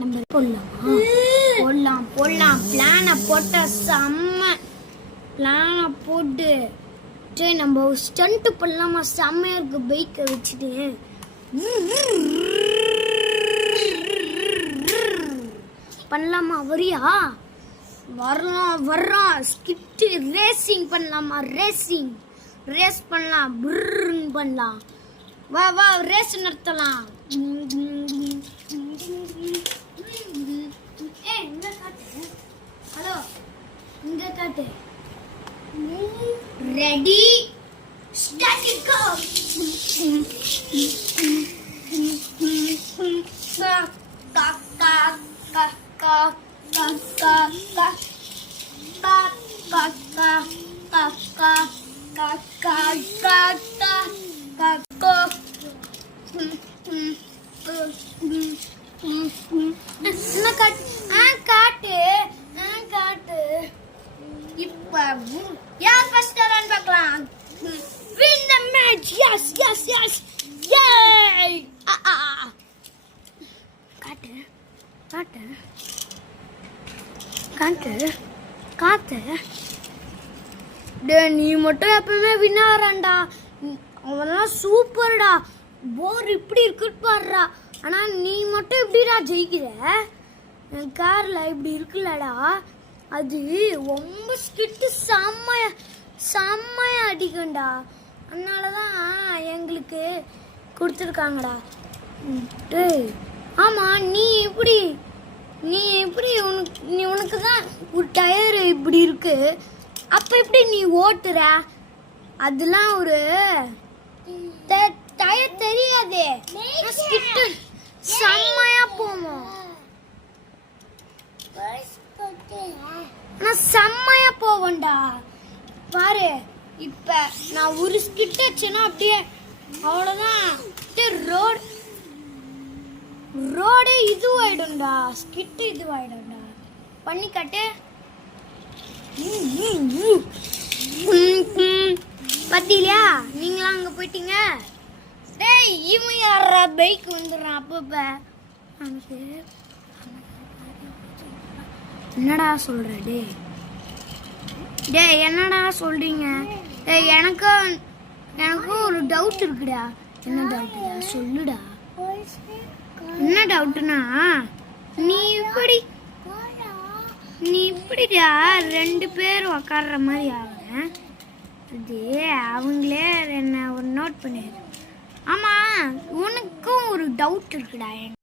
நம்ம போடலாம் பிளானை போட்ட செம்ம பிளானை போட்டு சரி நம்ம ஸ்டண்ட் பண்ணலாமா? செம்மையா இருக்கு பைக்கை வச்சுட்டு. பண்ணலாமா? வரியா? வர்றோம் ஸ்கிட் ரேசிங் பண்ணலாமா? ரேஸ் பண்ணலாம், புர்ன்னு பண்ணலாம். வா ரேஸ் நடத்தலாம். இங்க காட்டு. ஹலோ இங்க காட்டு. ரெடி ஸ்டார்ட் கோ. யார் ஃபர்ஸ்ட் ரன் பார்க்கலாம். Win the match. Yes. Yay! காட்டு. டேய் நீ மட்டும் எப்பவுமே வின் ஆறடா. அவன்லாம் சூப்பர்டா. போர் இப்படி இருக்குன்னு பாருடா. ஆனா நீ மட்டும் எப்படிடா ஜெயிக்கிற? என் கார்ல இப்படி இருக்குல்லடா. அது ரொம்ப ஸ்கிட்டு செம்மையா அடிக்கும்டா. அதனாலதான் எங்களுக்கு கொடுத்துருக்காங்கடா. ஆமா நீ எப்படி உனக்கு தான் ஒரு டயர் இப்படி இருக்கு. அப்ப எப்படி நீ ஓட்டுற? அதெல்லாம் ஒரு டயர் தெரியாதே. ஸ்கிட்டு செம்மையா போவோம். நான் செம்மையா போவேன்டா. பாரு இப்ப நான் ஒரு ஸ்கிட் வச்சேன்னா அப்படியே அவ்வளவுதான். ரோடே இதுவாயிடும்டா. ஸ்கிட் இதுவாயிடும்டா. பண்ணி காட்டு. பத்திலையா? நீங்களாம் அங்க போயிட்டீங்க. டேய் இவன் யாரா பைக் வந்துடுறான் அப்பப்ப. என்னடா சொல்ற? டேய் என்னடா சொல்றீங்க? டேய் எனக்கு ஒரு டவுட் இருக்குடா. என்ன டவுட்டுடா? சொல்லுடா. என்ன டவுட்னா நீ இப்படிடா 2 பேர் உக்காடுற மாதிரி ஆகுற. அது அவங்களே என்ன ஒரு நோட் பண்ணிடு. ஆமா உனக்கும் ஒரு டவுட் இருக்குடா.